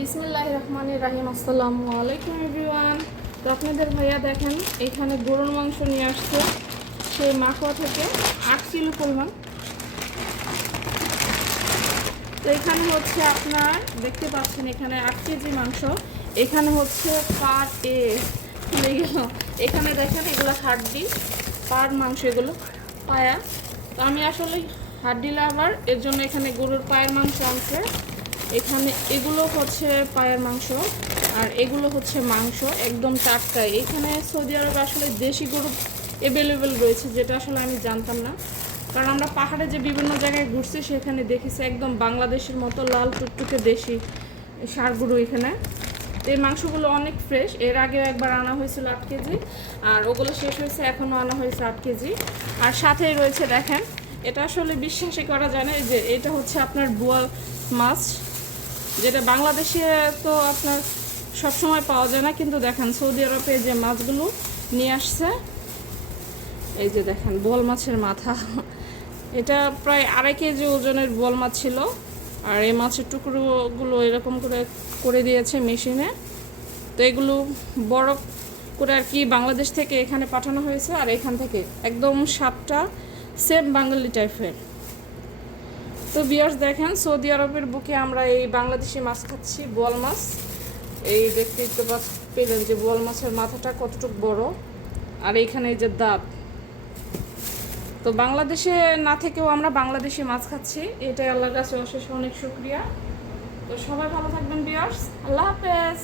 বিসমিল্লাহ রহমান রাহিম, আসসালামু আলাইকুম এভরিওয়ান। তো আপনাদের ভাইয়া দেখেন, এখানে গরুর মাংস নিয়ে আসছে। সেই মাখোয়া থেকে আট কিলো পরিমাণ। তো এখানে হচ্ছে আপনার, দেখতে পাচ্ছেন এখানে আট কেজি মাংস। এখানে হচ্ছে পার এ খুলে গেল। এখানে দেখেন এগুলো হাড্ডি পার মাংস এগুলো, পায়া। তো আমি আসলে হাড্ডি লাভার এর জন্য এখানে গরুর পায়ের মাংস আনছে। এখানে এগুলো হচ্ছে পায়ের মাংস, আর এগুলো হচ্ছে মাংস, একদম টাটকা। এখানে সৌদি আরবে আসলে দেশি গরু অ্যাভেলেবেল রয়েছে, যেটা আসলে আমি জানতাম না। কারণ আমরা পাহাড়ে যে বিভিন্ন জায়গায় ঘুরছি, সেখানে দেখেছি একদম বাংলাদেশের মতো লাল টুকটুকে দেশি গরু এখানে। এই মাংসগুলো অনেক ফ্রেশ এর আগেও একবার আনা হয়েছিল আট কেজি, আর ওগুলো শেষ হয়েছে এখনও আনা হয়েছে আট কেজি। আর সাথেই রয়েছে, দেখেন, এটা আসলে বিশ্বাসই করা যায় না যে এটা হচ্ছে আপনার বোয়াল মাছ। যেটা বাংলাদেশে তো আপনার সবসময় পাওয়া যায় না, কিন্তু দেখেন সৌদি আরবে যে মাছগুলো নিয়ে আসছে, এই যে দেখেন বোয়াল মাছের মাথা। এটা প্রায় আড়াই কেজি ওজনের বোয়াল মাছ ছিল, আর এই মাছের টুকরোগুলো এরকম করে করে দিয়েছে মেশিনে। তো এগুলো বড় করে আর কি বাংলাদেশ থেকে এখানে পাঠানো হয়েছে, আর এখান থেকে একদম সাতটা সেম বাঙালি টাইপের তো বিয়ার্স দেখেন, সৌদি আরবের বুকে আমরা এই বাংলাদেশি মাছ খাচ্ছি, বোয়াল মাছ। এই দেখতে তো পেলেন যে বোয়াল মাছের মাথাটা কতটুকু বড়। আর এইখানে যে দাঁত। তো বাংলাদেশে না থেকেও আমরা বাংলাদেশি মাছ খাচ্ছি। এটাই আল্লাহর কাছে অশেষ অনেক শুক্রিয়া। তো সবাই ভালো থাকবেন বিয়ার্স। আল্লাহ হাফেজ।